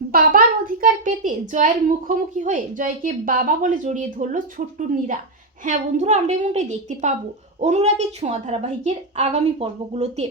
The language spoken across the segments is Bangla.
বাবার অধিকার পেতে জয়ের মুখোমুখি হয়ে জয়কে বাবা বলে জড়িয়ে ধরলো ছোট্ট নীরা। হ্যাঁ বন্ধুরা, আমরা এমনটাই দেখতে পাবো অনুরাগের ছোঁয়া ধারাবাহিকের আগামী পর্বগুলোতে।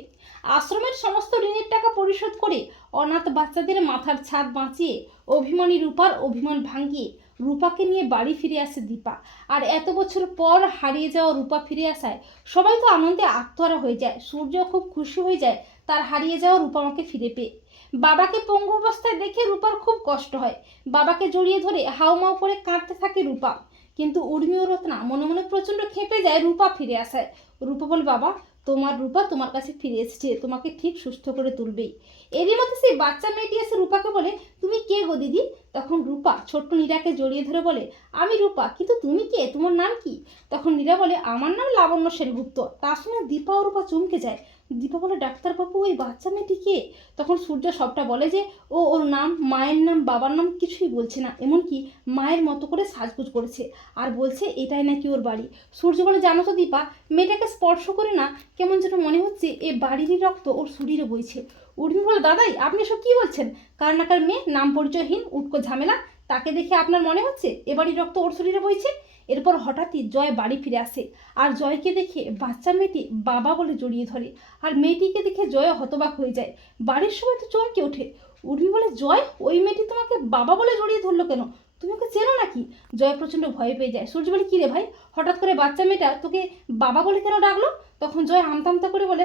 আশ্রমের সমস্ত ঋণের টাকা পরিশোধ করে অনাথ বাচ্চাদের মাথার ছাদ বাঁচিয়ে অভিমানী রূপার অভিমান ভাঙিয়ে রূপাকে নিয়ে বাড়ি ফিরে আসে দীপা। আর এত বছর পর হারিয়ে যাওয়া রূপা ফিরে আসায় সবাই তো আনন্দে আত্মহারা হয়ে যায়। সূর্য খুব খুশি হয়ে যায় তার হারিয়ে যাওয়া রূপামাকে ফিরে পেয়ে। বাবাকে পঙ্গু অবস্থায় দেখে রূপার খুব কষ্ট হয়। বাবাকে জড়িয়ে ধরে হাউমাউ করে কাঁদতে থাকে রূপা। কিন্তু উর্মি ও রত্না মনে মনে প্রচণ্ড খেপে যায়, রূপা ফিরে আসায়। রূপা বলে, বাবা, তোমার রূপা তোমার কাছে ফিরে এসেছে, তোমাকে ঠিক সুস্থ করে তুলবেই। এরই মধ্যে সেই বাচ্চা মেয়েটি এসে রূপাকে বলে, তুমি কে গো দিদি? তখন রূপা ছোট্ট নীরাকে জড়িয়ে ধরে বলে, আমি রূপা, কিন্তু তুমি কে? তোমার নাম কি? তখন নীরা বলে, আমার নাম লাবণ্য সেনগুপ্ত। তা শুনে দীপা ও রূপা চমকে যায়। দীপা বলে, ডাক্তারবাবু, ওই বাচ্চা মেয়েটি কে? তখন সূর্য সবটা বলে যে, ও ওর নাম, মায়ের নাম, বাবার নাম কিছুই বলছে না, এমনকি মায়ের মতো করে সাজগুজ করেছে আর বলছে এটাই নাকি ওর বাড়ি। সূর্য বলে, জানো তো দীপা, মেয়েটাকে স্পর্শ করে না কেমন যেন মনে হচ্ছে এ বাড়িরই রক্ত ওর শরীরে বইছে। উর্মি বলে, দাদাই, আপনি এসব কী বলছেন? কার নাকার মেয়ে, নাম পরিচয়হীন, উটকো ঝামেলা, তাকে দেখে আপনার মনে হচ্ছে এ বাড়ির রক্ত ওর শরীরে বইছে? এরপর হঠাৎই জয় বাড়ি ফিরে আসে। আর জয়কে দেখে বাচ্চা মেয়েটি বাবা বলে জড়িয়ে ধরে। আর মেয়েটিকে দেখে জয় হতবাক হয়ে যায়। বাড়ির সময় তো চমকে ওঠে। উর্মি বলে, জয়, ওই মেয়েটি তোমাকে বাবা বলে জড়িয়ে ধরলো কেন? তুমি ওকে চেনো নাকি? জয় প্রচণ্ড ভয় পেয়ে যায়। সূর্য বলে, কী রে ভাই? হঠাৎ করে বাচ্চা মেয়েটা তোকে বাবা বলে কেন ডাকলো? তখন জয় আমতা আমতা করে বলে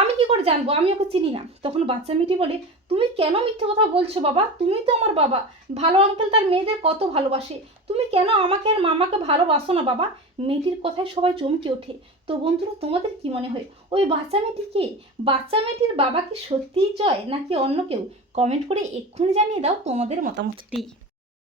আমি কি করে জানব? আমি ওকে চিনি না। তখন বাচ্চা মেয়েটি বলে, তুমি কেন মিথ্যে কথা বলছো বাবা? তুমি তো আমার বাবা। ভালো আঙ্কেল তার মেয়েদের কত ভালোবাসে। কেন আমাকে আর মামাকে ভালোবাসো না, বাবা? মেয়েটির কথায় সবাই চমকে ওঠে। তো বন্ধুরা, তোমাদের কি মনে হয়? ওই বাচ্চা মেয়েটিকে বাচ্চা মেয়েটির বাবা কি সত্যিই জয় নাকি অন্য কেউ? কমেন্ট করে এক্ষুনি জানিয়ে দাও তোমাদের মতামতটি।